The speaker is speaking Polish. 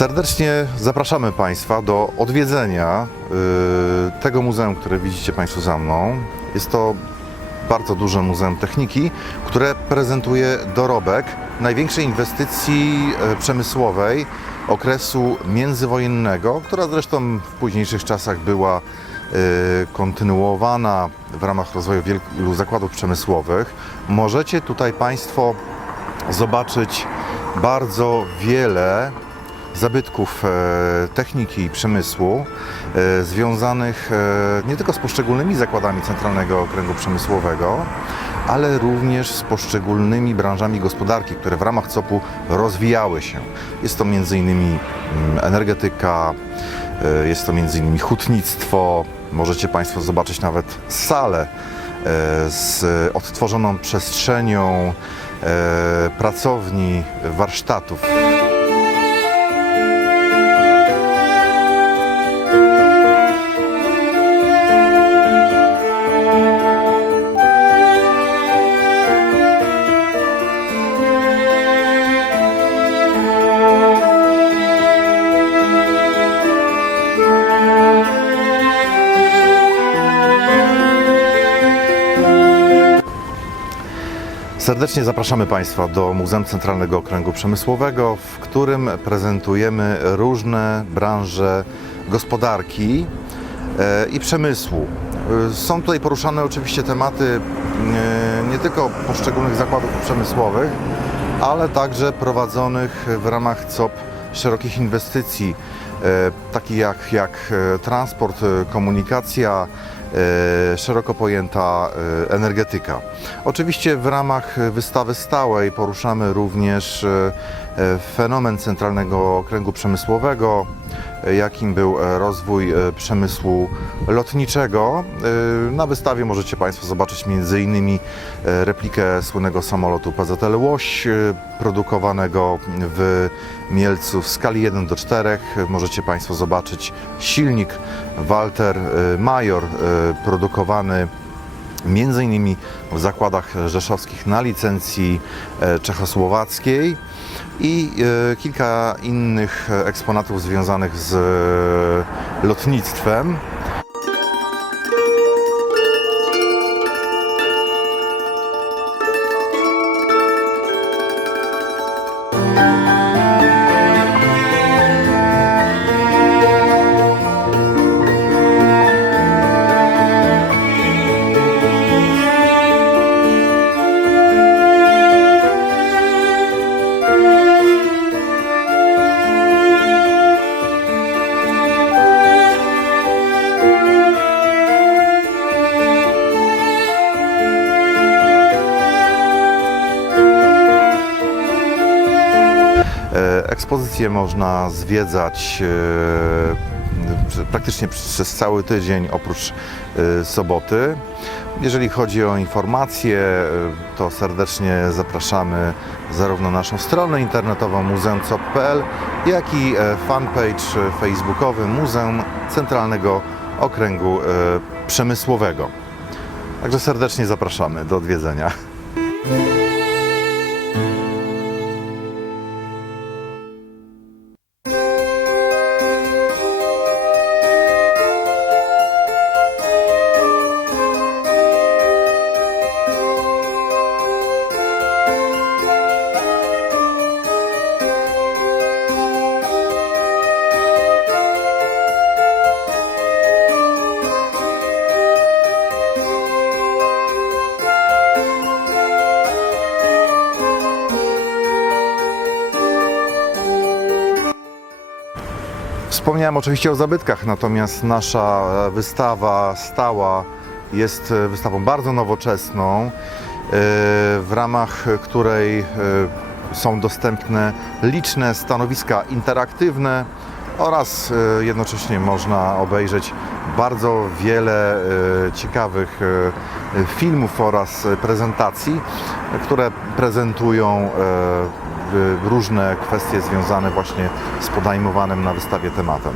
Serdecznie zapraszamy Państwa do odwiedzenia y, tego muzeum, które widzicie Państwo za mną. Jest to bardzo duże muzeum techniki, które prezentuje dorobek największej inwestycji e, przemysłowej okresu międzywojennego, która zresztą w późniejszych czasach była e, kontynuowana w ramach rozwoju wielu zakładów przemysłowych. Możecie tutaj Państwo zobaczyć bardzo wiele zabytków e, techniki i przemysłu e, związanych e, nie tylko z poszczególnymi zakładami Centralnego Okręgu Przemysłowego, ale również z poszczególnymi branżami gospodarki, które w ramach COP-u rozwijały się. Jest to m.in. mm, energetyka, jest to m.in. hutnictwo. Możecie Państwo zobaczyć nawet salę z odtworzoną przestrzenią pracowni, warsztatów. Serdecznie zapraszamy Państwa do Muzeum Centralnego Okręgu Przemysłowego, w którym prezentujemy różne branże gospodarki e, i przemysłu. E, Są tutaj poruszane oczywiście tematy e, nie tylko poszczególnych zakładów przemysłowych, ale także prowadzonych w ramach COP szerokich inwestycji, takich jak, jak transport, komunikacja, szeroko pojęta e, energetyka. Oczywiście w ramach wystawy stałej poruszamy również e, e, fenomen Centralnego Okręgu Przemysłowego, e, jakim był e, rozwój e, przemysłu lotniczego. E, Na wystawie możecie Państwo zobaczyć m.in. e, replikę słynnego samolotu PZL Łoś, e, produkowanego w Mielcu w skali 1 do 4. Możecie Państwo zobaczyć silnik Walter e, Major, e, produkowany między innymi w zakładach rzeszowskich na licencji e, czechosłowackiej i e, kilka innych e, eksponatów związanych z lotnictwem. Ekspozycję można zwiedzać e, pr- praktycznie przez cały tydzień oprócz e, soboty. Jeżeli chodzi o informacje, e, to serdecznie zapraszamy zarówno na naszą stronę internetową muzeumcop.pl, jak i fanpage facebookowy Muzeum Centralnego Okręgu Przemysłowego. Także serdecznie zapraszamy do odwiedzenia. Wspomniałem oczywiście o zabytkach, natomiast nasza e, wystawa stała jest e, wystawą bardzo nowoczesną, e, w ramach której są dostępne liczne stanowiska interaktywne oraz jednocześnie można obejrzeć bardzo wiele ciekawych filmów oraz prezentacji, które prezentują różne kwestie związane właśnie z podejmowanym na wystawie tematem.